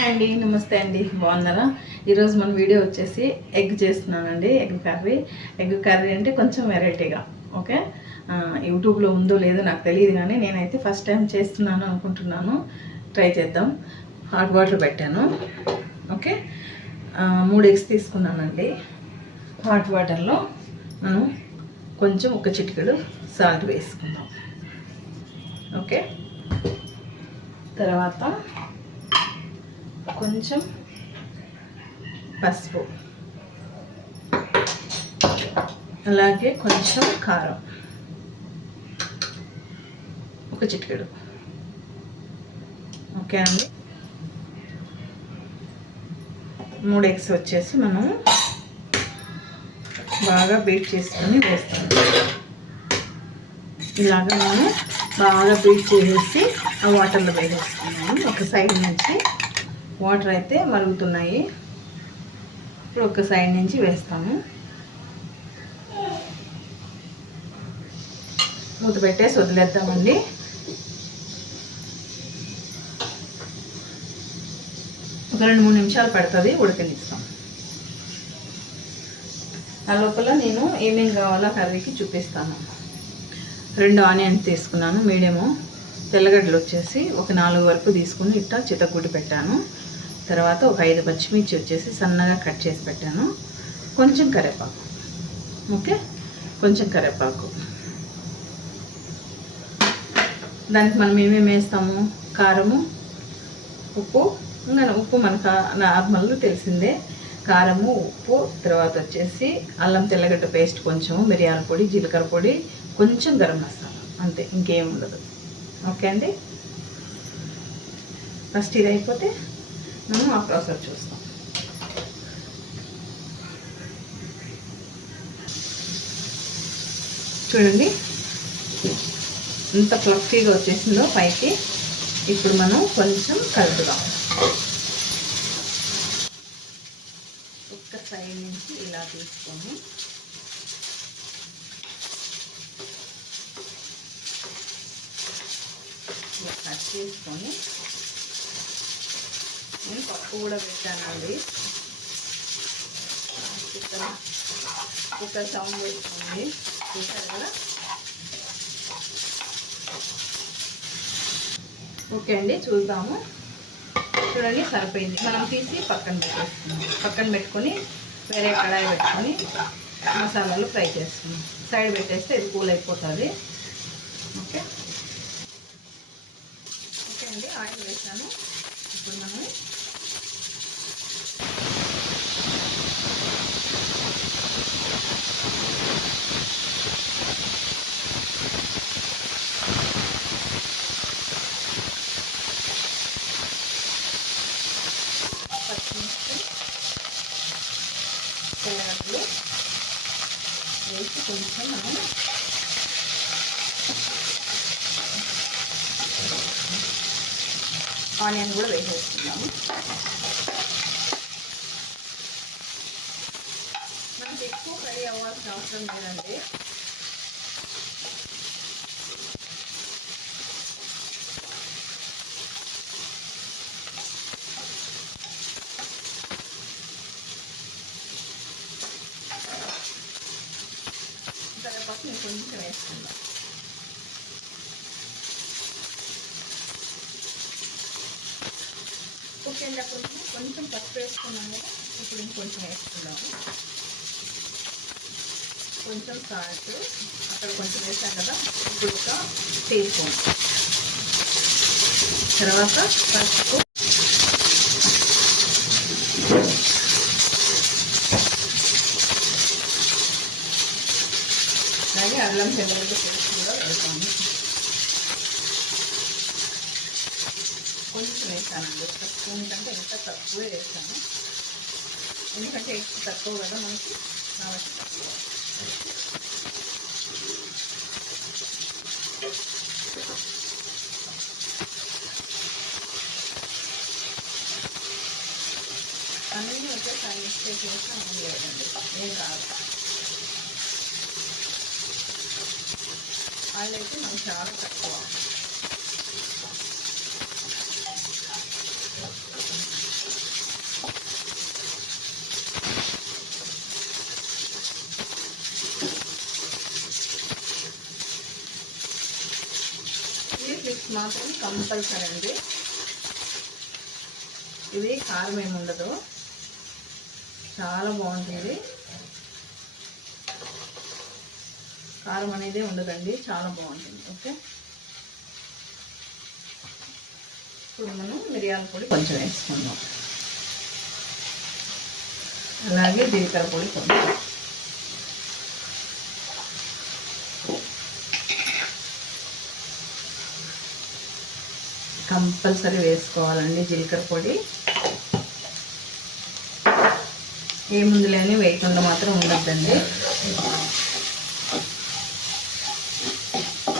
Hi అండి నమస్తే అండి. బాగున్నారా? ఈరోజు మన వీడియో వచ్చేసి ఎగ్ చేస్తున్నానండి ఎగ్ కర్రీ. ఎగ్ కర్రీ అంటే కొంచెం వెరైటీగా ఓకే? యూట్యూబ్లో ఉందో లేదో నాకు తెలియదు కానీ నేనైతే ఫస్ట్ టైం చేస్తున్నాను అనుకుంటున్నాను. ట్రై చేద్దాం. హాట్ వాటర్ పెట్టాను ఓకే? మూడు ఎగ్స్ తీసుకున్నానండి. హాట్ వాటర్లో మనం కొంచెం ఒక చిటికెడు సాల్ట్ వేసుకుందాం ఓకే? తర్వాత కొంచెం పసుపు. అలాగే కొంచెం కారం. ఒక చిటికెడు. ఓకే అండి? మూడు ఎగ్స్ వచ్చేసి మనం బాగా బీట్ చేసుకొని వేస్తాం. ఇలాగా మనం బాగా బీట్ చేసేసి ఆ వాటర్లో వేసేసుకున్నాము ఒక సైడ్ నుంచి వాటర్ అయితే మరుగుతున్నాయి. ఇప్పుడు ఒక సైడ్ నుంచి వేస్తాము. మూత పెట్టేసి వదిలేద్దామండి. ఒక రెండు మూడు నిమిషాలు పడుతుంది ఉడకనిస్తాం. ఆ లోపల నేను ఏమేమి కావాలో కర్రీకి చూపిస్తాను. రెండు ఆనియన్స్ తీసుకున్నాను మీడియము. తెల్లగడ్డలు వచ్చేసి ఒక నాలుగు వరకు తీసుకుని ఇట్టా చితకూడి పెట్టాను. తర్వాత ఒక ఐదు పచ్చిమిర్చి వచ్చేసి సన్నగా కట్ చేసి పెట్టాను. కొంచెం కరివేపాకు. ఓకే? కొంచెం కరివేపాకు. దానికి మనం ఏమేమి వేస్తాము? కారము ఉప్పు. ఇంకా ఉప్పు మనకు నార్మల్ తెలిసిందే. కారము ఉప్పు తర్వాత వచ్చేసి అల్లం తెల్లగడ్డ పేస్ట్ కొంచెము మిరియాల పొడి జీలకర్ర పొడి కొంచెం గరం మసాలా. అంతే ఇంకేం ఉండదు. ఓకే అండి? ఫస్ట్ ఇది అయిపోతే మనం ఆ ప్రాసెస్ చూస్తాం చూడండి. ఎంత ఫ్లఫీగా వచ్చేసిందో పైకి. ఇప్పుడు మనం కొంచెం కలుపుదాం. ఒక్క సైడ్ నుంచి ఇలా తీసుకొని. ఇలా కట్ చేసుకొని నేను పప్పు కూడా పెట్టానండి. కుక్కర్ కుక్కర్ సౌండ్ వేసుకోండి చూసారు కదా? ఓకే అండి చూద్దాము. చూడండి సరిపోయింది. మనం తీసి పక్కన పెట్టేసుకుందాం పక్కన పెట్టుకొని వేరే కడాయి పెట్టుకొని మసాలాలు ఫ్రై చేసుకుందాం సైడ్ పెట్టేస్తే ఇది కూల్ అయిపోతుంది. ఓకే? ఓకే అండి ఆయిల్ వేసాను. ఇప్పుడు మనం పచ్చిమిర్చి తెల్లగడ్డలు వేసి కొంచెం మనం ఆనియన్ కూడా వేసేస్తున్నాము మనకి ఎక్కువ ఫ్రై అవ్వాల్సిన అవసరం లేదండి. కరివేపాకు నేను కొంచెం వేసుకుందాం. ఓకే కొంచెం పసుపు వేసుకున్నాము కదా ఇప్పుడు ఇంకొంచెం వేసుకున్నాము కొంచెం సాల్ట్ అక్కడ కొంచెం వేసాం కదా ఇప్పుడు ఒక టీ స్పూన్ తర్వాత పసుపు. అలాగే అల్లం చేస్తాం పేస్ట్ కూడా వేసాము కొంచెం వేసానండి ఒక స్పూన్ కంటే ఇంకా తక్కువే వేస్తాను ఎందుకంటే ఎక్కువ తక్కువ కదా మనకి. కాబట్టి తక్కువ అన్నీ ఒకేసారి మిస్టేక్ చేసినా ఏం లేదండి నేను కాదు ఆయిల్ అయితే మనకు చాలా తక్కువ. మాత్రం కంపల్సరీ అండి. ఇది కారం ఏమి ఉండదు. చాలా బాగుంటుంది. కారం అనేది ఉండదండి. చాలా బాగుంటుంది. ఓకే? ఇప్పుడు మనం మిరియాల పొడి కొంచెం వేసుకుందాం. అలాగే జీలకర్ర పొడి కొంచెం. కంపల్సరీ వేసుకోవాలండి జీలకర్ర పొడి. ఏముంది లేని వేయకుండా మాత్రం ఉండద్దండి.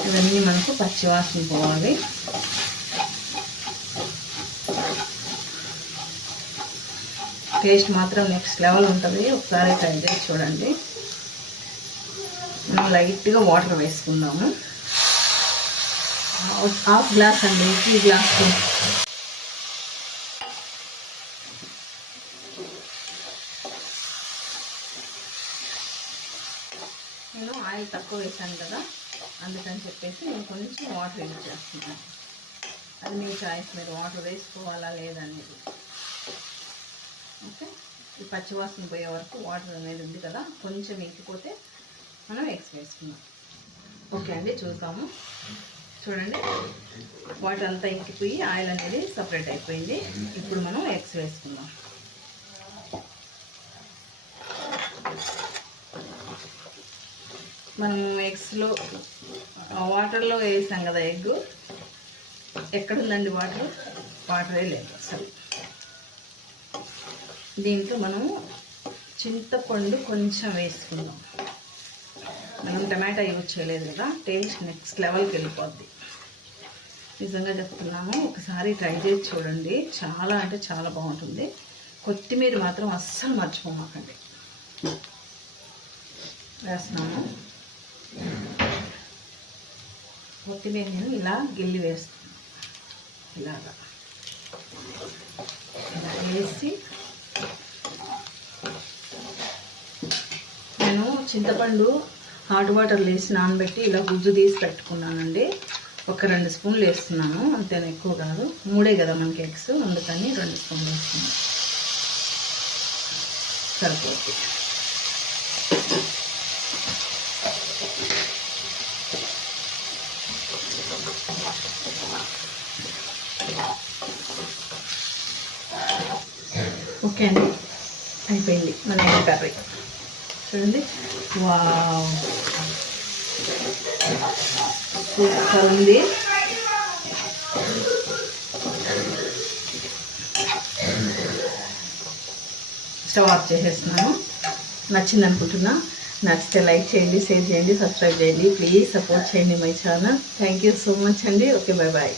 ఇవన్నీ మనకు పచ్చివాసన పోవాలి. టేస్ట్ మాత్రం నెక్స్ట్ లెవెల్ ఉంటుంది. ఒకసారి ట్రై చేసి చూడండి. మనం లైట్గా వాటర్ వేసుకుందాము. హాఫ్ గ్లాస్ అండి టీ గ్లాస్. నేను ఆయిల్ తక్కువ వేసాను కదా అందుకని చెప్పేసి నేను కొంచెం వాటర్ యూజ్ చేస్తున్నాను. అది మీ చాయిస్ మీరు వాటర్ వేసుకోవాలా లేదనేది ఓకే? ఈ పచ్చివాసన పోయే వరకు వాటర్ అనేది ఉంది కదా కొంచెం ఇంకిపోతే మనం ఎగ్స్ వేసుకుందాం. ఓకే అండి చూద్దాము. చూడండి. వాటర్ అంతా ఇంకిపోయి ఆయిల్ అనేది సపరేట్ అయిపోయింది. ఇప్పుడు మనం ఎగ్స్ వేసుకుందాం. మనం ఎగ్స్లో వాటర్లో వేసాం కదా ఎగ్. ఎక్కడుందండి వాటర్? వాటరే లేదు. అసలు దీంట్లో మనం చింతపండు కొంచెం వేసుకుందాం. మనం టమాటా యూజ్ చేయలేదు కదా టేస్ట్ నెక్స్ట్ లెవెల్కి వెళ్ళిపోద్ది. నిజంగా చెప్తున్నాము ఒకసారి ట్రై చేసి చూడండి. చాలా అంటే చాలా బాగుంటుంది. కొత్తిమీర మాత్రం అస్సలు మర్చిపోమాకండి వేస్తున్నాము కొత్తిమీర నేను ఇలా గిల్లి వేస్తాను ఇలాగా. ఇలా వేసి నేను చింతపండు హాట్ వాటర్ వేసి నానబెట్టి ఇలా గుజ్జు తీసి పెట్టుకున్నానండి. ఒక రెండు స్పూన్లు వేస్తున్నాను అంతేనా? ఎక్కువ కాదు. మూడే కదా మనకి ఎగ్స్ అందుకని రెండు స్పూన్లు వేస్తున్నాను. సరిపోతుంది. ఓకే అండి. అయిపోయింది మన కర్రీ. చూడండి. వావ్. సూపర్ ఉంది. స్టవ్ ఆఫ్ చేసేస్తున్నాను. నచ్చింది అనుకుంటున్నా. నచ్చితే లైక్ చేయండి షేర్ చేయండి సబ్స్క్రైబ్ చేయండి. ప్లీజ్ సపోర్ట్ చేయండి my channel. Thank you so much అండి. Okay bye bye.